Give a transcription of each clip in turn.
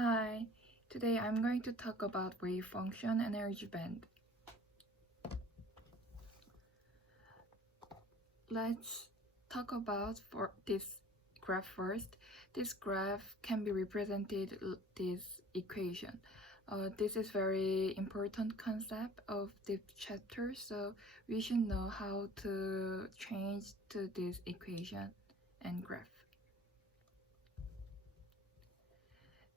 Hi, today I'm going to talk about wave function and energy band. Let's talk about for this graph first. This graph can be represented this equation. This is very important concept of this chapter, so we should know how to change to this equation and graph.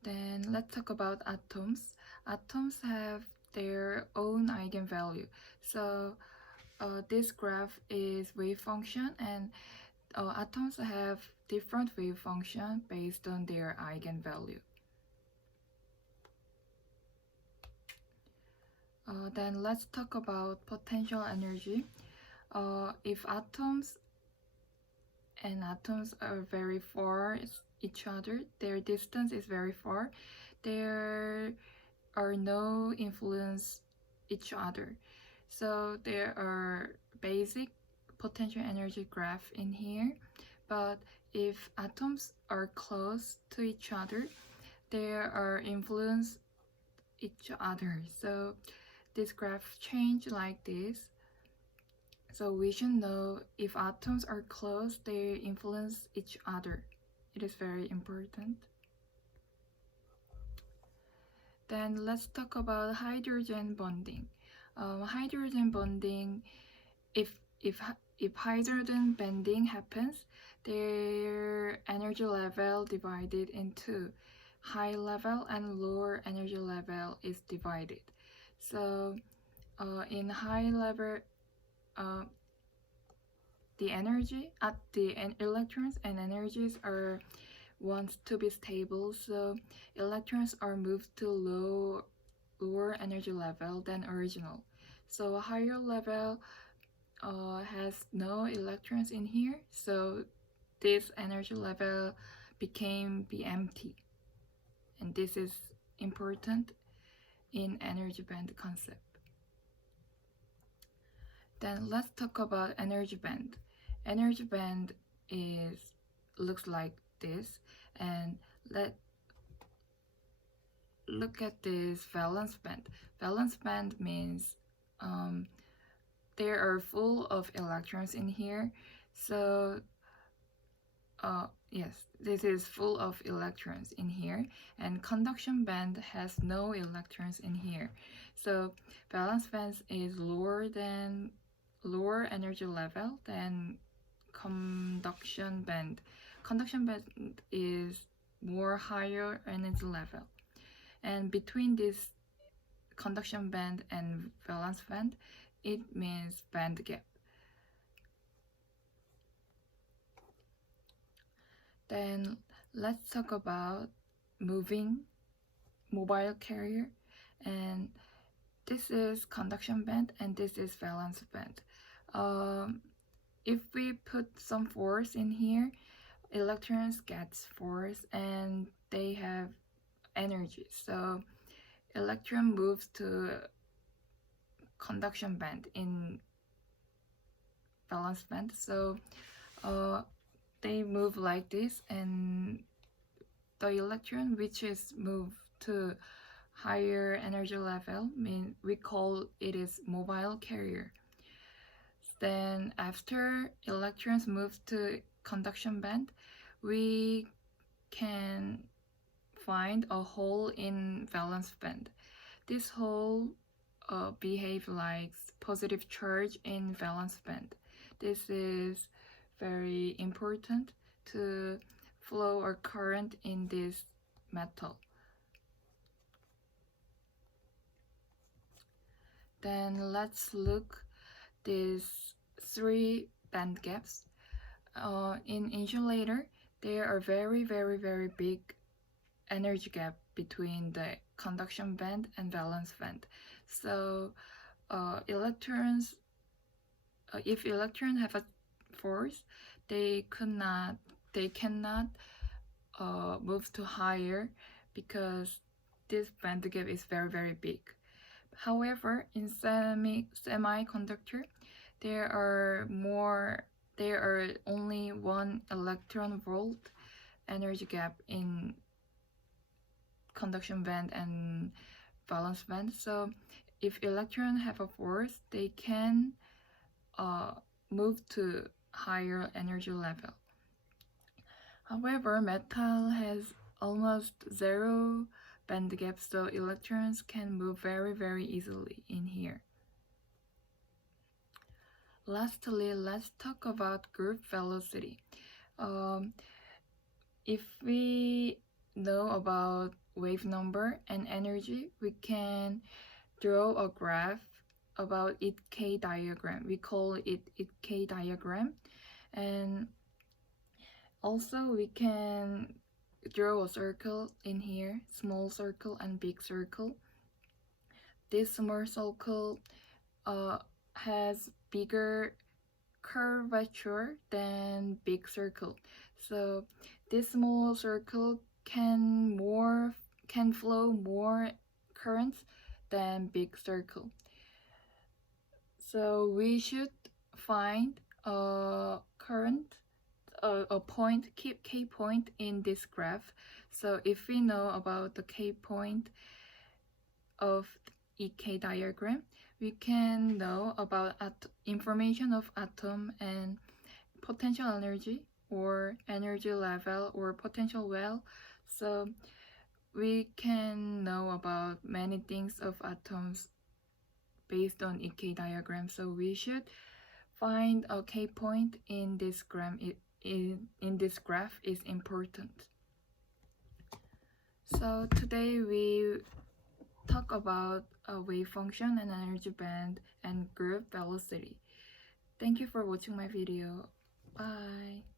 Then let's talk about atoms. Atoms have their own eigenvalue. So this graph is wave function, and atoms have different wave function based on their eigenvalue. Then let's talk about potential energy. If atoms are very far each other, their distance is very far, there are no influence each other. So there are basic potential energy graph in here, but if atoms are close to each other, there are influence each other. So this graph change like this. So we should know if atoms are close, they influence each other. It is very important. Then let's talk about hydrogen bonding. Hydrogen bonding, if hydrogen bonding happens, their energy level divided into high level and lower energy level is divided. So in high level, the energy at the electrons and energies are wants to be stable, so electrons are moved to lower energy level than original. So a higher level has no electrons in here, so this energy level became be empty, and this is important in energy band concept. Then let's talk about energy band. Energy band looks like this, and let look at this valence band. Valence band means there are full of electrons in here. So yes, this is full of electrons in here, and conduction band has no electrons in here. So valence band is lower energy level than conduction band. Conduction band is more higher energy level, and between this conduction band and valence band, it means band gap. Then let's talk about mobile carrier, and this is conduction band and this is valence band. If we put some force in here, electrons gets force and they have energy. So electron moves to conduction band in valence band. So they move like this, and the electron which is moved to higher energy level we call it is mobile carrier. Then after electrons move to conduction band, we can find a hole in valence band. This hole behave like positive charge in valence band. This is very important to flow or current in this metal. Then let's look these three band gaps. In insulator, there are very big energy gap between the conduction band and valence band. So electrons, if electrons have a force, they cannot move to higher because this band gap is very big. However, in semiconductor, there are only 1 electron volt energy gap in conduction band and valence band. So if electrons have a force, they can move to higher energy level. However, metal has almost zero band gap, so electrons can move very easily in here. Lastly, let's talk about group velocity. Um, if we know about wave number and energy, we can draw a graph about its K diagram. We call it its K diagram. And also we can draw a circle in here, small circle and big circle. This small circle has bigger curvature than big circle. So this small circle can flow more currents than big circle. So we should find a current, a point, K point in this graph. So if we know about the K point of EK diagram, we can know about information of atom and potential energy or energy level or potential well. So we can know about many things of atoms based on EK diagram. So we should find a K point in this graph. In this graph is important. So today we talk about a wave function and energy band and group velocity. Thank you for watching my video. Bye.